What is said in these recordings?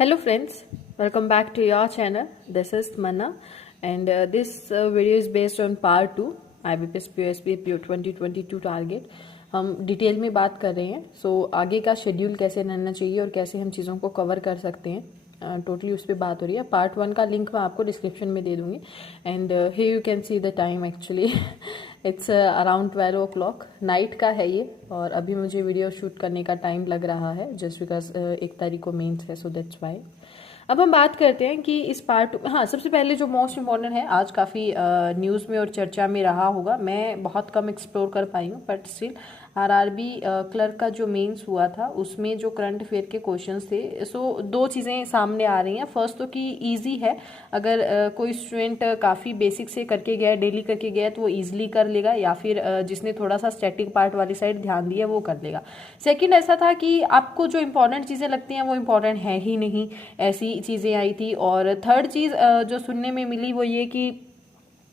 Hello friends, welcome back to your channel. This is Manna and this video is based on part 2 IBPS POSP PO 2022 target. हम detail में बात कर रहे हैं। आगे का शेड्यूल कैसे रहना चाहिए और कैसे हम चीज़ों को कवर कर सकते हैं, टोटली उस पर बात हो रही है। पार्ट 1 का लिंक मैं आपको डिस्क्रिप्शन में दे दूंगी and here you can see the time. Actually it's around 12 o'clock night का है ये, और अभी मुझे वीडियो शूट करने का टाइम लग रहा है जस्ट बिकॉज 1 तारीख को मेंस है, सो दैट्स वाई। अब हम बात करते हैं कि इस पार्ट, हाँ, सबसे पहले जो मोस्ट इम्पॉर्टेंट है, आज काफ़ी न्यूज़ में और चर्चा में रहा होगा, मैं बहुत कम एक्सप्लोर कर पाई हूँ, बट स्टिल आरआरबी क्लर्क का जो मेंस हुआ था उसमें जो करंट अफेयर के क्वेश्चंस थे, सो दो चीज़ें सामने आ रही हैं। फर्स्ट तो कि इजी है, अगर कोई स्टूडेंट काफ़ी बेसिक से करके गया, डेली करके गया, तो वो ईजिली कर लेगा, या फिर जिसने थोड़ा सा स्टैटिक पार्ट वाली साइड ध्यान दिया वो कर लेगा। सेकंड ऐसा था कि आपको जो इंपॉर्टेंट चीज़ें लगती हैं वो इंपॉर्टेंट है ही नहीं, ऐसी चीज़ें आई थी। और थर्ड चीज़ जो सुनने में मिली वो ये कि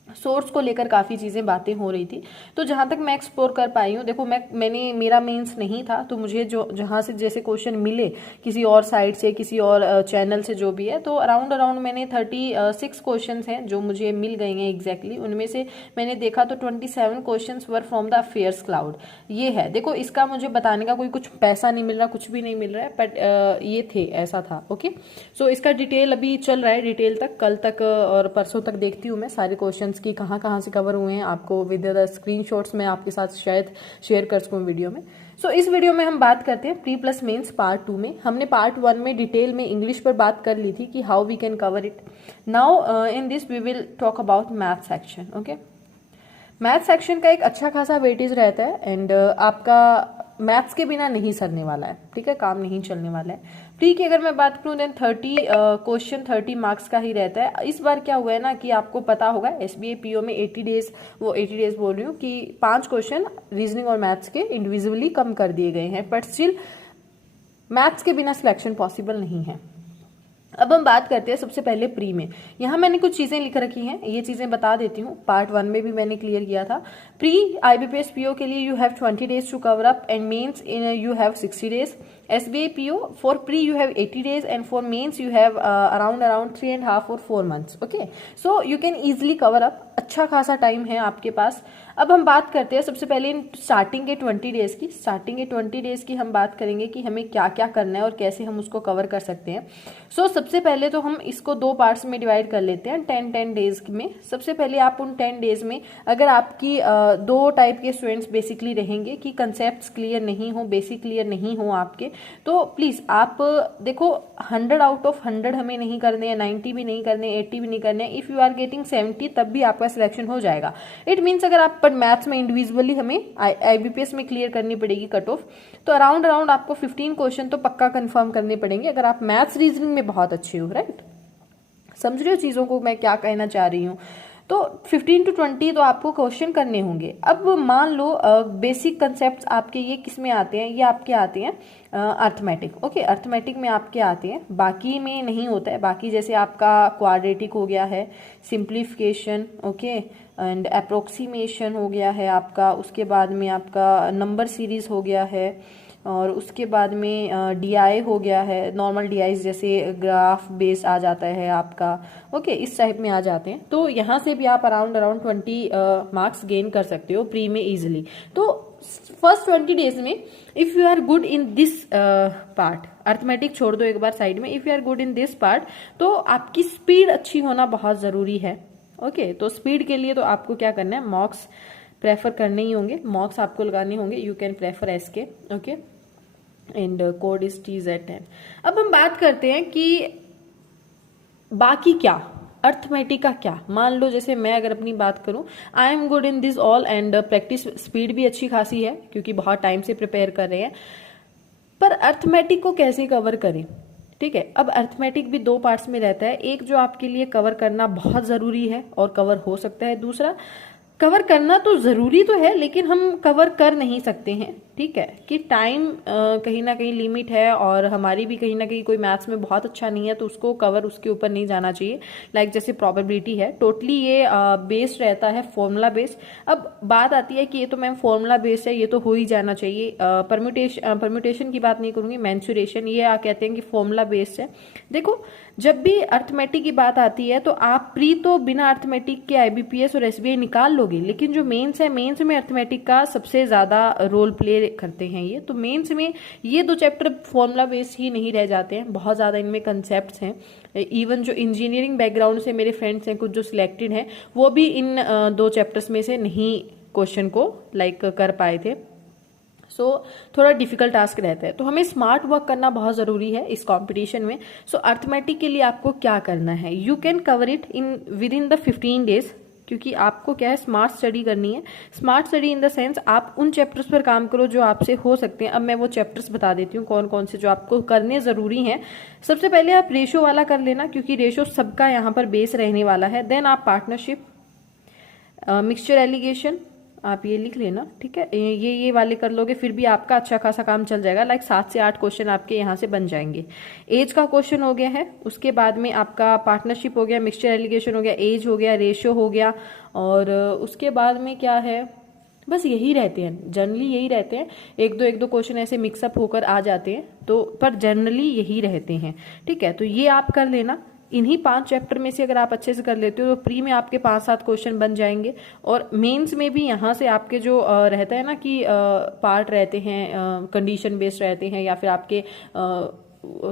सोर्स को लेकर काफ़ी चीज़ें बातें हो रही थी। तो जहाँ तक मैं एक्सप्लोर कर पाई हूँ, देखो मैंने मेरा मेंस नहीं था, तो मुझे जो जहाँ से जैसे क्वेश्चन मिले किसी और साइट से, किसी और चैनल से, जो भी है, तो अराउंड मैंने 36 क्वेश्चंस हैं जो मुझे मिल गए हैं एग्जैक्टली। उनमें से मैंने देखा तो 27 questions were from the affairs cloud. ये है, देखो इसका मुझे बताने का कोई कुछ पैसा नहीं मिल रहा, कुछ भी नहीं मिल रहा है, बट ये थे, ऐसा था। ओके, सो इसका डिटेल अभी चल रहा है, डिटेल तक कल तक और परसों तक देखती हूँ मैं सारे क्वेश्चन की कहाँ कहाँ से कवर हुए हैं। आपको विद द स्क्रीनशॉट्स मैं आपके साथ शायद शेयर कर सकूँ वीडियो में। इस वीडियो में हम बात करते हैं प्री प्लस मेंस पार्ट 2 में। हमने पार्ट 1 में डिटेल में इंग्लिश पर बात कर ली थी कि how we can cover it. Now in this we will talk about math section. Okay, math section का एक अच्छा खासा वेटेज रहता है एंड आपका मैथ्स के बिना नहीं सरने वाला है, ठीक है, काम नहीं चलने वाला है। प्री की अगर मैं बात करूं देन 30 क्वेश्चन 30 मार्क्स का ही रहता है। इस बार क्या हुआ है ना कि आपको पता होगा एसबीआई पीओ में 80 डेज, वो 80 डेज बोल रही हूँ कि 5 क्वेश्चन रीजनिंग और मैथ्स के इंडिविजुअली कम कर दिए गए हैं, बट स्टिल मैथ्स के बिना सिलेक्शन पॉसिबल नहीं है। अब हम बात करते हैं सबसे पहले प्री में। यहाँ मैंने कुछ चीज़ें लिख रखी हैं, ये चीज़ें बता देती हूँ, पार्ट 1 में भी मैंने क्लियर किया था। प्री आईबीपीएस पीओ के लिए you have 20 days to cover up and mains in you have 60 days. SBI PO for pre you have 80 days and for mains you have around 3.5 or 4 months. Okay, so you can easily cover up, अच्छा खासा time है आपके पास। अब हम बात करते हैं सबसे पहले स्टार्टिंग के 20 डेज की। स्टार्टिंग के 20 डेज की हम बात करेंगे कि हमें क्या क्या करना है और कैसे हम उसको कवर कर सकते हैं। सबसे पहले तो हम इसको 2 पार्ट्स में डिवाइड कर लेते हैं 10 डेज में। सबसे पहले आप उन 10 डेज में, अगर आपकी 2 टाइप के स्टूडेंट्स बेसिकली रहेंगे कि कंसेप्ट क्लियर नहीं हो, बेसिक क्लियर नहीं हो आपके, तो प्लीज आप देखो 100 आउट ऑफ 100 हमें नहीं करने हैं, 90 भी नहीं करने, 80 भी नहीं करने। इफ यू आर गेटिंग 70 तब भी आपका सिलेक्शन हो जाएगा। इट मीन्स अगर आप, पर मैथ्स में इंडिविजुअली हमें आईबीपीएस में क्लियर करनी पड़ेगी कट ऑफ, तो अराउंड आपको 15 क्वेश्चन तो पक्का कंफर्म करने पड़ेंगे अगर आप मैथ्स रीजनिंग में बहुत अच्छे हो। राइट, समझ रहे हो चीजों को मैं क्या कहना चाह रही हूँ। तो 15 to 20 तो आपको क्वेश्चन करने होंगे। अब मान लो बेसिक कंसेप्ट आपके ये किस में आते हैं, ये आपके आते हैं अर्थमेटिक। ओके, अर्थमेटिक में आपके आते हैं, बाकी में नहीं होता है। बाकी जैसे आपका क्वाड्रेटिक हो गया है, सिंप्लीफिकेशन, ओके, एंड अप्रोक्सीमेशन हो गया है आपका, उसके बाद में आपका नंबर सीरीज हो गया है, और उसके बाद में डीआई हो गया है, नॉर्मल डीआई जैसे ग्राफ बेस्ड आ जाता है आपका। ओके, इस टाइप में आ जाते हैं। तो यहाँ से भी आप अराउंड 20 मार्क्स गेन कर सकते हो प्री में इजीली। तो फर्स्ट 20 डेज में if you are good in this part, arithmetic छोड़ दो एक बार साइड में, if you are good in this part, तो आपकी स्पीड अच्छी होना बहुत जरूरी है। ओके, तो स्पीड के लिए तो आपको क्या करना है, मॉक्स प्रेफर करने ही होंगे, मॉक्स आपको लगाने होंगे। You can prefer SK, okay, and code is TZ10। अब हम बात करते हैं कि बाकी क्या, अर्थमेटिक का क्या। मान लो जैसे मैं अगर अपनी बात करूं, I am good in this all and practice speed भी अच्छी खासी है क्योंकि बहुत टाइम से प्रिपेयर कर रहे हैं, पर अर्थमेटिक को कैसे कवर करें। ठीक है, अब अर्थमेटिक भी 2 पार्ट्स में रहता है, एक जो आपके लिए कवर करना बहुत जरूरी है और कवर हो सकता है, दूसरा कवर करना तो जरूरी तो है लेकिन हम कवर कर नहीं सकते हैं, ठीक है, कि टाइम कहीं ना कहीं लिमिट है और हमारी भी कहीं ना कहीं कोई मैथ्स में बहुत अच्छा नहीं है तो उसको कवर उसके ऊपर नहीं जाना चाहिए। लाइक जैसे प्रोबेबिलिटी है, टोटली ये बेस्ड रहता है फॉर्मूला बेस्ड। अब बात आती है कि ये तो मैम फॉर्मूला बेस्ड है, ये तो हो ही जाना चाहिए। परम्यूटेशन की बात नहीं करूंगी, मेंसुरेशन ये कहते हैं कि फॉर्मूला बेस्ड है। देखो, जब भी अर्थमेटिक की बात आती है तो आप प्री तो बिना अर्थमेटिक के आईबीपीएस और एसबीआई निकाल लोगे, लेकिन जो मेंस है, मेंस में अर्थमेटिक का सबसे ज्यादा रोल प्ले करते हैं ये। तो मेंस में ये दो चैप्टर फॉर्मूला बेस्ड ही नहीं रह जाते हैं, बहुत ज्यादा इनमें कंसेप्ट्स हैं। इवन जो इंजीनियरिंग बैकग्राउंड से मेरे फ्रेंड्स हैं कुछ जो सिलेक्टेड हैं, वो भी इन दो चैप्टर्स में से नहीं क्वेश्चन को लाइक कर पाए थे। थोड़ा डिफिकल्ट टास्क रहता है, तो हमें स्मार्ट वर्क करना बहुत जरूरी है इस कंपटीशन में। अर्थमेटिक के लिए आपको क्या करना है, you can cover it with in the 15 days, क्योंकि आपको क्या है, स्मार्ट स्टडी करनी है। Smart study in the sense आप उन चैप्टर्स पर काम करो जो आपसे हो सकते हैं। अब मैं वो चैप्टर्स बता देती हूँ कौन कौन से जो आपको करने जरूरी हैं। सबसे पहले आप रेशो वाला कर लेना, क्योंकि रेशो सबका यहाँ पर बेस रहने वाला है। देन आप पार्टनरशिप, मिक्सचर एलिगेशन, आप ये लिख लेना, ठीक है। ये वाले कर लोगे फिर भी आपका अच्छा खासा काम चल जाएगा। लाइक 7 से 8 क्वेश्चन आपके यहाँ से बन जाएंगे। एज का क्वेश्चन हो गया है, उसके बाद में आपका पार्टनरशिप हो गया, मिक्सचर एलिगेशन हो गया, एज हो गया, रेशियो हो गया, और उसके बाद में क्या है, बस यही रहते हैं, जनरली यही रहते हैं। एक दो क्वेश्चन ऐसे मिक्सअप होकर आ जाते हैं, तो पर जनरली यही रहते हैं, ठीक है। तो ये आप कर लेना। इन्हीं 5 चैप्टर में से अगर आप अच्छे से कर लेते हो तो प्री में आपके 5-7 क्वेश्चन बन जाएंगे, और मेंस में भी यहाँ से आपके जो रहता है ना कि पार्ट रहते हैं, कंडीशन बेस्ड रहते हैं, या फिर आपके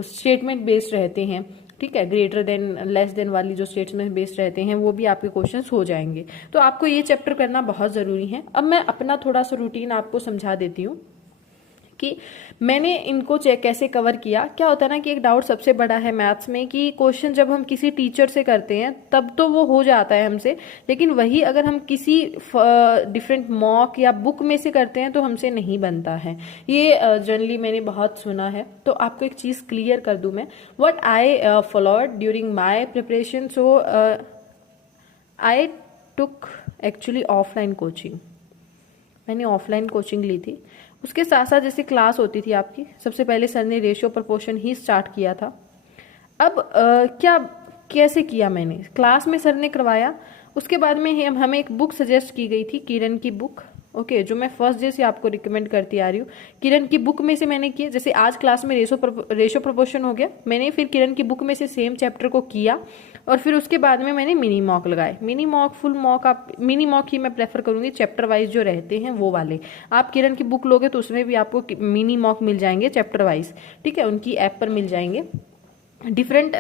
स्टेटमेंट बेस्ड रहते हैं, ठीक है। ग्रेटर देन लेस देन वाली जो स्टेटमेंट बेस्ड रहते हैं वो भी आपके क्वेश्चंस हो जाएंगे। तो आपको ये चैप्टर करना बहुत जरूरी है। अब मैं अपना थोड़ा सा रूटीन आपको समझा देती हूँ कि मैंने इनको कैसे कवर किया। क्या होता है ना कि एक डाउट सबसे बड़ा है मैथ्स में कि क्वेश्चन जब हम किसी टीचर से करते हैं तब तो वो हो जाता है हमसे, लेकिन वही अगर हम किसी डिफरेंट मॉक या बुक में से करते हैं तो हमसे नहीं बनता है। ये जनरली मैंने बहुत सुना है। तो आपको एक चीज क्लियर कर दूं मैं, what I followed during my preparation. So I took actually offline coaching, मैंने ऑफलाइन कोचिंग ली थी। उसके साथ साथ जैसे क्लास होती थी आपकी, सबसे पहले सर ने रेशियो प्रोपोर्शन ही स्टार्ट किया था। अब कैसे किया मैंने, क्लास में सर ने करवाया, उसके बाद में हमें एक बुक सजेस्ट की गई थी, किरण की बुक, ओके, जो मैं फर्स्ट डे से आपको रिकमेंड करती आ रही हूँ। किरण की बुक में से मैंने किया, जैसे आज क्लास में रेशो प्रोपोर्शन हो गया, मैंने फिर किरण की बुक में से सेम चैप्टर को किया, और फिर उसके बाद में मैंने मिनी मॉक लगाए। मिनी मॉक, फुल मॉक, आप मिनी मॉक ही मैं प्रेफर करूंगी, चैप्टर वाइज जो रहते हैं वो वाले। आप किरण की बुक लोगे तो उसमें भी आपको मिनी मॉक मिल जाएंगे चैप्टर वाइज, ठीक है, उनकी ऐप पर मिल जाएंगे। डिफरेंट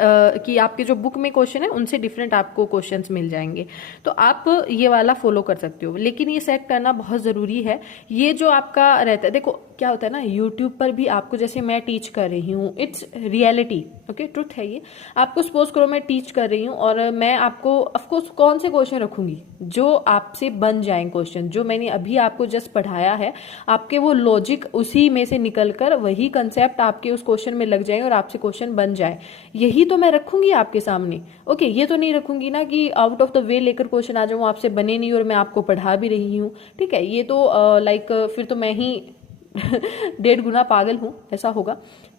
कि आपके जो बुक में क्वेश्चन है उनसे डिफरेंट आपको क्वेश्चंस मिल जाएंगे, तो आप ये वाला फॉलो कर सकते हो। लेकिन ये सेट करना बहुत जरूरी है। ये जो आपका रहता है, देखो क्या होता है ना, यूट्यूब पर भी आपको, जैसे मैं टीच कर रही हूँ, इट्स रियलिटी, ओके, ट्रुथ है ये। आपको सपोज करो मैं टीच कर रही हूँ और मैं आपको ऑफकोर्स कौन से क्वेश्चन रखूंगी जो आपसे बन जाए, क्वेश्चन जो मैंने अभी आपको जस्ट पढ़ाया है, आपके वो लॉजिक उसी में से निकलकर वही कंसेप्ट आपके उस क्वेश्चन में लग जाए और आपसे क्वेश्चन बन जाए, यही तो मैं रखूंगी आपके सामने। ओके, ये तो नहीं रखूंगी ना कि आउट ऑफ द वे लेकर क्वेश्चन आ जाऊं, आपसे बने नहीं और मैं आपको पढ़ा भी रही हूँ, ठीक है। ये तो लाइक फिर तो मैं ही 1.5 गुना पागल हूं, ऐसा होगा।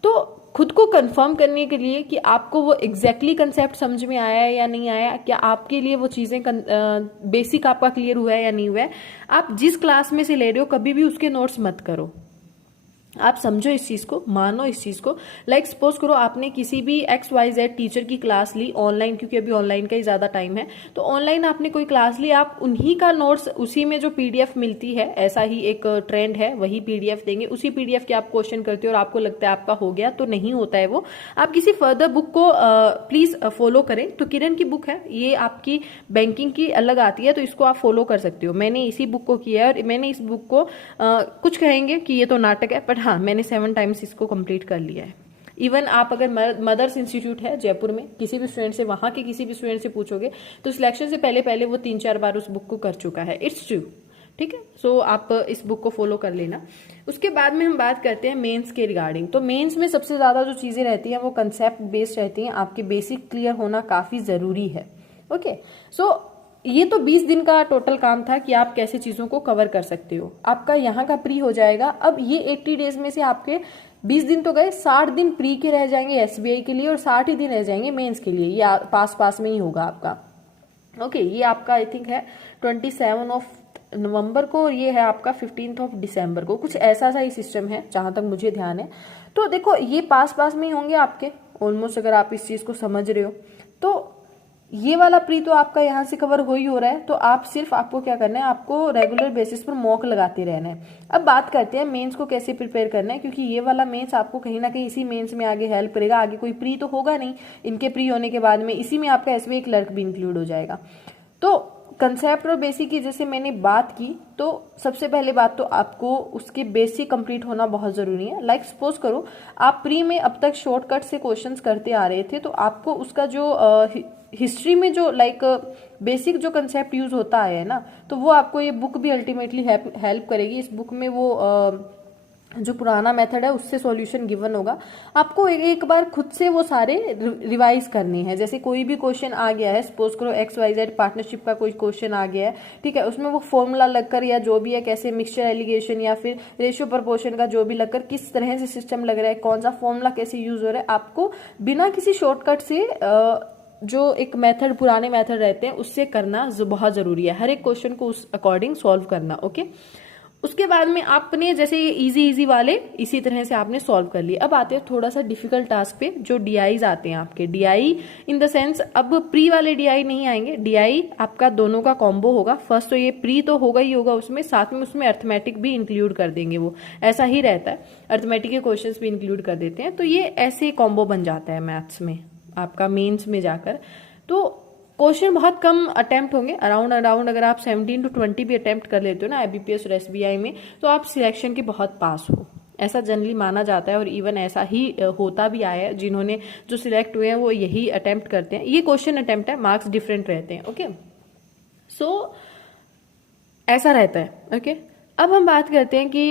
तो खुद को कंफर्म करने के लिए कि आपको वो एग्जैक्टली कंसेप्ट समझ में आया है या नहीं आया, क्या आपके लिए वो चीजें बेसिक आपका क्लियर हुआ है या नहीं हुआ है, आप जिस क्लास में से ले रहे हो कभी भी उसके नोट्स मत करो। आप समझो इस चीज को, मानो इस चीज को। लाइक सपोज करो आपने किसी भी XYZ टीचर की क्लास ली ऑनलाइन, क्योंकि अभी ऑनलाइन का ही ज्यादा टाइम है, तो ऑनलाइन आपने कोई क्लास ली, आप उन्हीं का नोट्स, उसी में जो PDF मिलती है, ऐसा ही एक ट्रेंड है, वही PDF देंगे, उसी PDF के आप क्वेश्चन करते हो और आपको लगता है आपका हो गया, तो नहीं होता है वो। आप किसी फर्दर बुक को प्लीज फॉलो करें। तो किरण की बुक है, ये आपकी बैंकिंग की अलग आती है, तो इसको आप फॉलो कर सकते हो। मैंने इसी बुक को किया है और मैंने इस बुक को कुछ कहेंगे कि ये तो नाटक है, बट हाँ, मैंने 7 टाइम्स इसको कंप्लीट कर लिया है। इवन आप अगर मदर्स इंस्टीट्यूट है जयपुर में, किसी भी स्टूडेंट से, वहां के किसी भी स्टूडेंट से पूछोगे तो सिलेक्शन से पहले वो 3-4 बार उस बुक को कर चुका है, इट्स ट्रू, ठीक है। सो आप इस बुक को फॉलो कर लेना। उसके बाद में हम बात करते हैं मेंस के रिगार्डिंग। तो मेंस में सबसे ज्यादा जो चीजें रहती हैं वो कंसेप्ट बेस्ड रहती हैं, आपके बेसिक क्लियर होना काफी जरूरी है, ओके। सो ये तो 20 दिन का टोटल काम था कि आप कैसे चीज़ों को कवर कर सकते हो। आपका यहाँ का प्री हो जाएगा। अब ये 80 डेज में से आपके 20 दिन तो गए, 60 दिन प्री के रह जाएंगे एसबीआई के लिए और 60 ही दिन रह जाएंगे मेंस के लिए। ये पास पास में ही होगा आपका। ओके, ये आपका आई थिंक है 27 नवंबर को और ये है आपका 15 दिसंबर को, कुछ ऐसा सा ही सिस्टम है जहां तक मुझे ध्यान है। तो देखो ये पास पास में ही होंगे आपके ऑलमोस्ट, अगर आप इस चीज़ को समझ रहे हो तो। ये वाला प्री तो आपका यहाँ से कवर हो ही हो रहा है। तो आप सिर्फ आपको क्या करना है, आपको रेगुलर बेसिस पर मॉक लगाते रहना है। अब बात करते हैं मेंस को कैसे प्रिपेयर करना है, क्योंकि ये वाला मेंस आपको कहीं ना कहीं इसी मेंस में आगे हेल्प करेगा। आगे कोई प्री तो होगा नहीं, इनके प्री होने के बाद में इसी में आपका एसबीआई क्लर्क भी इंक्लूड हो जाएगा। तो कंसेप्ट और बेसिक की जैसे मैंने बात की, तो सबसे पहले बात तो आपको उसके बेसिक कंप्लीट होना बहुत ज़रूरी है। लाइक सपोज करो आप प्री में अब तक शॉर्टकट से क्वेश्चंस करते आ रहे थे, तो आपको उसका जो हिस्ट्री में जो लाइक बेसिक जो कंसेप्ट यूज होता है ना, तो वो आपको ये बुक भी अल्टीमेटली हेल्प करेगी। इस बुक में वो जो पुराना मेथड है उससे सॉल्यूशन गिवन होगा। आपको एक बार खुद से वो सारे रिवाइज करने हैं। जैसे कोई भी क्वेश्चन आ गया है, सपोज करो XYZ पार्टनरशिप का कोई क्वेश्चन आ गया है, ठीक है, उसमें वो फॉर्मूला लगकर या जो भी है, कैसे मिक्सचर एलिगेशन या फिर रेशियो प्रपोर्शन का जो भी लगकर किस तरह से सिस्टम लग रहा है, कौन सा फॉर्मूला कैसे यूज हो रहा है, आपको बिना किसी शॉर्टकट से जो एक मेथड पुराने मेथड रहते हैं उससे करना बहुत जरूरी है। हर एक क्वेश्चन को उस अकॉर्डिंग सॉल्व करना। ओके, उसके बाद में आपने जैसे ये इजी वाले इसी तरह से आपने सॉल्व कर लिए। अब आते हैं थोड़ा सा डिफिकल्ट टास्क पे, जो डीआईज आते हैं आपके। डीआई इन द सेंस अब प्री वाले डीआई नहीं आएंगे, डीआई आपका दोनों का कॉम्बो होगा। फर्स्ट तो ये प्री तो होगा ही होगा, उसमें साथ में उसमें अर्थमेटिक भी इंक्लूड कर देंगे, वो ऐसा ही रहता है, अर्थमेटिक के क्वेश्चंस भी इंक्लूड कर देते हैं। तो ये ऐसे कॉम्बो बन जाता है मैथ्स में आपका मेंस में जाकर। तो क्वेश्चन बहुत कम अटेम्प्ट होंगे, अराउंड अगर आप 17 to 20 भी अटेम्प्ट कर लेते हो ना IBPS और SBI में, तो आप सिलेक्शन के बहुत पास हो, ऐसा जनरली माना जाता है। और इवन ऐसा ही होता भी आया है, जिन्होंने जो सिलेक्ट हुए हैं वो यही अटेम्प्ट करते हैं। ये क्वेश्चन अटेम्प्ट है, मार्क्स डिफरेंट रहते हैं। ओके, सो ऐसा रहता है। ओके, अब हम बात करते हैं कि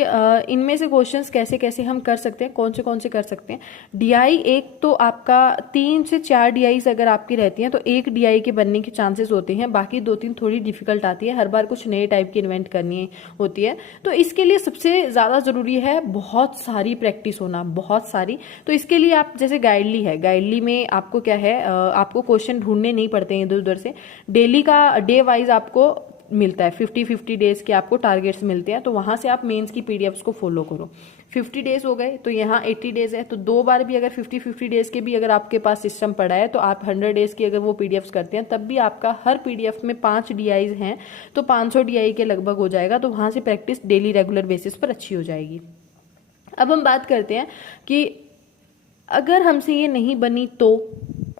इनमें से क्वेश्चंस कैसे कैसे हम कर सकते हैं, कौन से कर सकते हैं। डीआई एक तो आपका 3 से 4 डीआईज अगर आपकी रहती हैं तो एक डीआई के बनने के चांसेस होते हैं, बाकी 2-3 थोड़ी डिफिकल्ट आती है, हर बार कुछ नए टाइप की इन्वेंट करनी होती है। तो इसके लिए सबसे ज़्यादा ज़रूरी है बहुत सारी प्रैक्टिस होना, बहुत सारी। तो इसके लिए आप जैसे गाइडली है, गाइडली में आपको क्या है, आपको क्वेश्चन ढूंढने नहीं पड़ते हैं इधर उधर से, डेली का डे वाइज आपको मिलता है। 50 डेज के आपको टारगेट्स मिलते हैं, तो वहां से आप मेंस की पीडीएफ्स को फॉलो करो। 50 डेज हो गए तो यहाँ 80 डेज है, तो 2 बार भी अगर 50 डेज के भी अगर आपके पास सिस्टम पड़ा है, तो आप 100 डेज की अगर वो पीडीएफ्स करते हैं, तब भी आपका हर पीडीएफ में 5 डीआईज हैं, तो 500 डीआई के लगभग हो जाएगा। तो वहां से प्रैक्टिस डेली रेगुलर बेसिस पर अच्छी हो जाएगी। अब हम बात करते हैं कि अगर हमसे ये नहीं बनी तो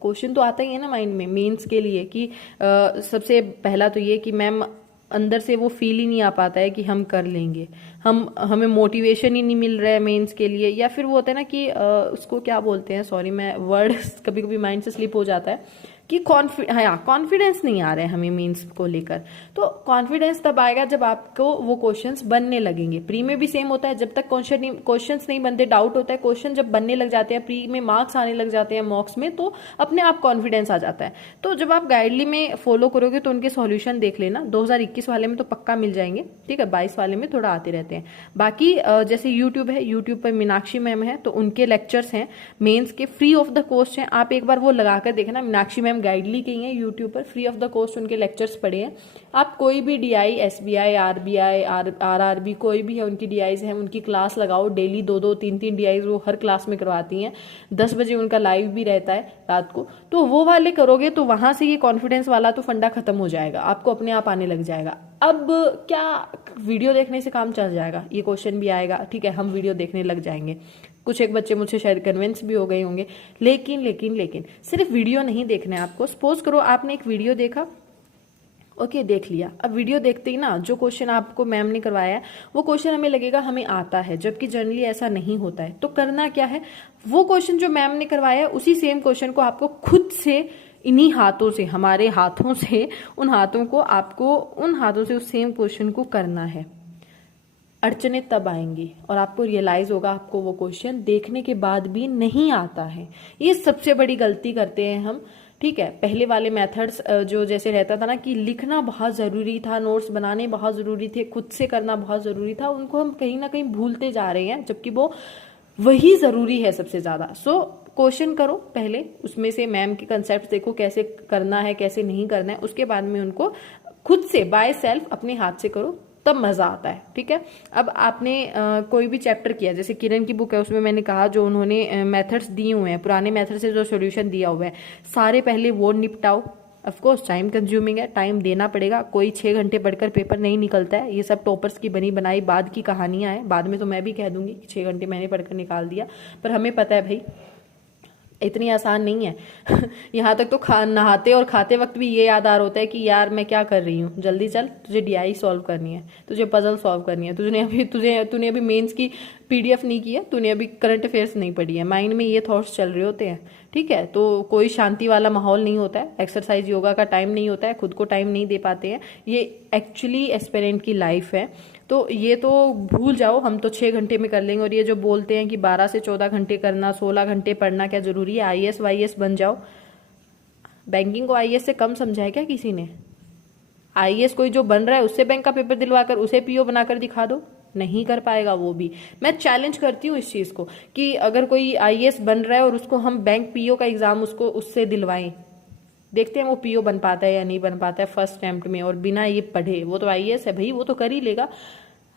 क्वेश्चन तो आता ही है ना माइंड में मेंस के लिए कि सबसे पहला तो ये कि मैम अंदर से वो फील ही नहीं आ पाता है कि हम कर लेंगे, हमें मोटिवेशन ही नहीं मिल रहा है मेंस के लिए, या फिर वो होता है ना कि उसको क्या बोलते हैं, सॉरी मैं वर्ड कभी कभी माइंड से स्लिप हो जाता है, कि कॉन्फिडेंस नहीं आ रहा है हमें मेंस को लेकर। तो कॉन्फिडेंस तब आएगा जब आपको वो क्वेश्चंस बनने लगेंगे। प्री में भी सेम होता है, जब तक क्वेश्चंस नहीं बनते, डाउट होता है, क्वेश्चन जब बनने लग जाते हैं, प्री में मार्क्स आने लग जाते हैं मॉक्स में, तो अपने आप कॉन्फिडेंस आ जाता है। तो जब आप गाइडली में फॉलो करोगे तो उनके सॉल्यूशन देख लेना, 2021 वाले में तो पक्का मिल जाएंगे, ठीक है, 22 वाले में थोड़ा आते रहते हैं। बाकी जैसे यूट्यूब है, यूट्यूब पर मीनाक्षी मैम है, तो उनके लेक्चर्स हैं मेंस के, फ्री ऑफ द कॉस्ट हैं, आप एक बार वो लगाकर देखना। मीनाक्षी मैम गाइडली की हैं यूट्यूब पर, फ्री ऑफ द कॉस्ट उनके लेक्चर्स पढ़े हैं। आप कोई भी डीआई, एसबीआई, आरबीआई, आरआरबी, कोई भी है उनकी डीआईज हैं, उनकी क्लास लगाओ डेली, 2-2, 3-3 डीआईज वो हर क्लास में करवाती हैं। 10 बजे उनका लाइव भी रहता है रात को, तो वो वाले करोगे तो वहां से ये कॉन्फिडेंस वाला तो फंडा खत्म हो जाएगा, आपको अपने आप आने लग जाएगा। अब क्या वीडियो देखने से काम चल जाएगा, ये क्वेश्चन भी आएगा, ठीक है, हम वीडियो देखने लग जाएंगे। कुछ एक बच्चे मुझसे शायद कन्विंस भी हो गए होंगे, लेकिन सिर्फ वीडियो नहीं देखना है आपको। सपोज करो आपने एक वीडियो देखा, ओके, देख लिया, अब वीडियो देखते ही ना जो क्वेश्चन आपको मैम ने करवाया है वो क्वेश्चन हमें लगेगा हमें आता है, जबकि जनरली ऐसा नहीं होता है। तो करना क्या है, वो क्वेश्चन जो मैम ने करवाया है उसी सेम क्वेश्चन को आपको खुद से, इन्हीं हाथों से, हमारे हाथों से, उन हाथों को आपको उन हाथों से उस सेम क्वेश्चन को करना है। अड़चने तब आएंगी और आपको रियलाइज होगा आपको वो क्वेश्चन देखने के बाद भी नहीं आता है। ये सबसे बड़ी गलती करते हैं हम, ठीक है। पहले वाले मेथड्स जो जैसे रहता था ना कि लिखना बहुत ज़रूरी था, नोट्स बनाने बहुत ज़रूरी थे, खुद से करना बहुत ज़रूरी था, उनको हम कहीं ना कहीं भूलते जा रहे हैं, जबकि वो वही ज़रूरी है सबसे ज़्यादा। सो क्वेश्चन करो पहले, उसमें से मैम के कंसेप्ट देखो कैसे करना है कैसे नहीं करना है, उसके बाद में उनको खुद से बाय सेल्फ अपने हाथ से करो, तब मजा आता है। ठीक है। अब आपने कोई भी चैप्टर किया, जैसे किरण की बुक है उसमें मैंने कहा जो उन्होंने मेथड्स दिए हुए हैं, पुराने मेथड से जो सॉल्यूशन दिया हुआ है, सारे पहले वो निपटाओ। ऑफकोर्स टाइम कंज्यूमिंग है, टाइम देना पड़ेगा, कोई 6 घंटे पढ़कर पेपर नहीं निकलता है, ये सब टॉपर्स की बनी बनाई बाद की कहानियां हैं। बाद में तो मैं भी कह दूंगी कि 6 घंटे मैंने पढ़कर निकाल दिया, पर हमें पता है भाई इतनी आसान नहीं है। यहाँ तक तो नहाते और खाते वक्त भी ये याद आ रहा होता है कि यार मैं क्या कर रही हूँ, जल्दी चल, तुझे डीआई सॉल्व करनी है, तुझे पजल सॉल्व करनी है, तूने अभी मेंस की पीडीएफ नहीं किया, तूने अभी करंट अफेयर्स नहीं पढ़ी है, माइंड में ये थॉट्स चल रहे होते हैं। ठीक है। तो कोई शांति वाला माहौल नहीं होता है, एक्सरसाइज योगा का टाइम नहीं होता है, खुद को टाइम नहीं दे पाते हैं, ये एक्चुअली एस्पिरेंट की लाइफ है। तो ये तो भूल जाओ, हम तो 6 घंटे में कर लेंगे। और ये जो बोलते हैं कि 12 से 14 घंटे करना, 16 घंटे पढ़ना क्या जरूरी है, आईएएस वाईएएस बन जाओ। बैंकिंग को आईएएस से कम समझा है क्या किसी ने? आईएएस कोई जो बन रहा है उससे बैंक का पेपर दिलवाकर उसे पीओ बनाकर दिखा दो, नहीं कर पाएगा वो भी। मैं चैलेंज करती हूँ इस चीज को कि अगर कोई आईएएस बन रहा है और उसको हम बैंक पीओ का एग्जाम उससे दिलवाएं, देखते हैं वो पीओ बन पाता है या नहीं बन पाता है फर्स्ट अटेम्प्ट में, और बिना ये पढ़े। वो तो आईएएस है भाई, वो तो कर ही लेगा।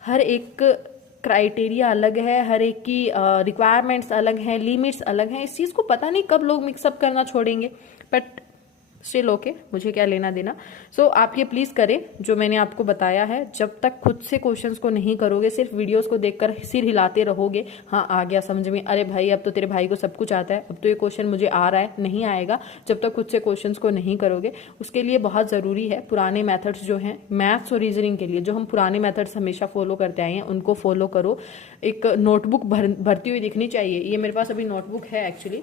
हर एक क्राइटेरिया अलग है, हर एक की रिक्वायरमेंट्स अलग हैं, लिमिट्स अलग हैं। इस चीज़ को पता नहीं कब लोग मिक्सअप करना छोड़ेंगे, बट स्टिल ओके, मुझे क्या लेना देना। सो आप ये प्लीज करें जो मैंने आपको बताया है। जब तक खुद से क्वेश्चंस को नहीं करोगे, सिर्फ वीडियोस को देखकर सिर हिलाते रहोगे, हाँ आ गया समझ में, अरे भाई अब तो तेरे भाई को सब कुछ आता है, अब तो ये क्वेश्चन मुझे आ रहा है, नहीं आएगा जब तक खुद से क्वेश्चंस को नहीं करोगे। उसके लिए बहुत जरूरी है पुराने मेथड्स जो हैं मैथ्स और रीजनिंग के लिए, जो हम पुराने मेथड्स हमेशा फॉलो करते आए हैं उनको फॉलो करो। एक नोटबुक भरती हुई दिखनी चाहिए। ये मेरे पास अभी नोटबुक है एक्चुअली,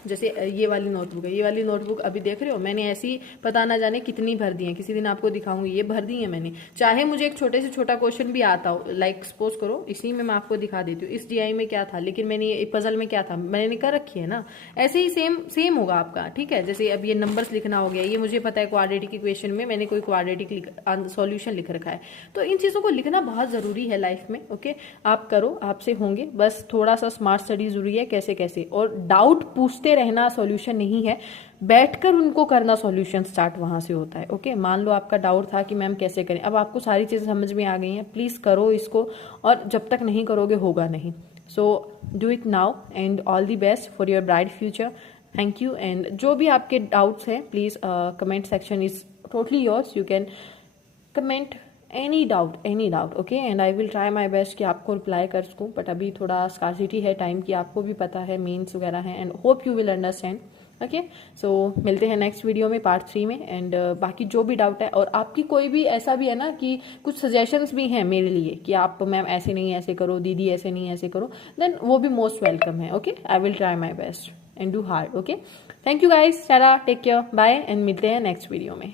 जैसे ये वाली नोटबुक है, ये वाली नोटबुक अभी देख रहे हो मैंने ऐसी पता ना जाने कितनी भर दी है, किसी दिन आपको दिखाऊंगी, ये भर दी है मैंने। चाहे मुझे एक छोटे से छोटा क्वेश्चन भी आता हो, लाइक सपोज करो इसी में मैं आपको दिखा देती हूँ, इस डीआई में क्या था, लेकिन मैंने पजल में क्या था मैंने कर रखी है ना, ऐसे ही सेम होगा आपका। ठीक है। जैसे अब ये नंबर्स लिखना हो गया, ये मुझे पता है क्वाड्रेटिक इक्वेशन में मैंने कोई क्वाड्रेटिक सॉल्यूशन लिख रखा है, तो इन चीजों को लिखना बहुत जरूरी है लाइफ में। ओके, आप करो, आपसे होंगे, बस थोड़ा सा स्मार्ट स्टडी जरूरी है, कैसे कैसे, और डाउट पूछते रहना सॉल्यूशन नहीं है, बैठकर उनको करना सॉल्यूशन स्टार्ट वहां से होता है। ओके, मान लो आपका डाउट था कि मैम कैसे करें, अब आपको सारी चीजें समझ में आ गई हैं, प्लीज करो इसको, और जब तक नहीं करोगे होगा नहीं। So do it now and all the best for your bright future. Thank you. And जो भी आपके डाउट्स हैं please comment section is totally yours, you can comment any doubt. Okay, and I will try my best कि आपको reply कर सकूँ, but अभी थोड़ा स्कार्सिटी है टाइम की, आपको भी पता है, मेंस वगैरह है, and hope you will understand. Okay, so मिलते हैं नेक्स्ट वीडियो में पार्ट 3 में। एंड बाकी जो भी डाउट है, और आपकी कोई भी ऐसा भी है ना कि कुछ सजेशंस भी हैं मेरे लिए कि आप मैम ऐसे नहीं ऐसे करो, दीदी ऐसे नहीं ऐसे करो, देन वो भी मोस्ट वेलकम है। Okay, I will try my best and do hard. Okay, thank you guys, tata, take care, bye, and मिलते हैं नेक्स्ट वीडियो में।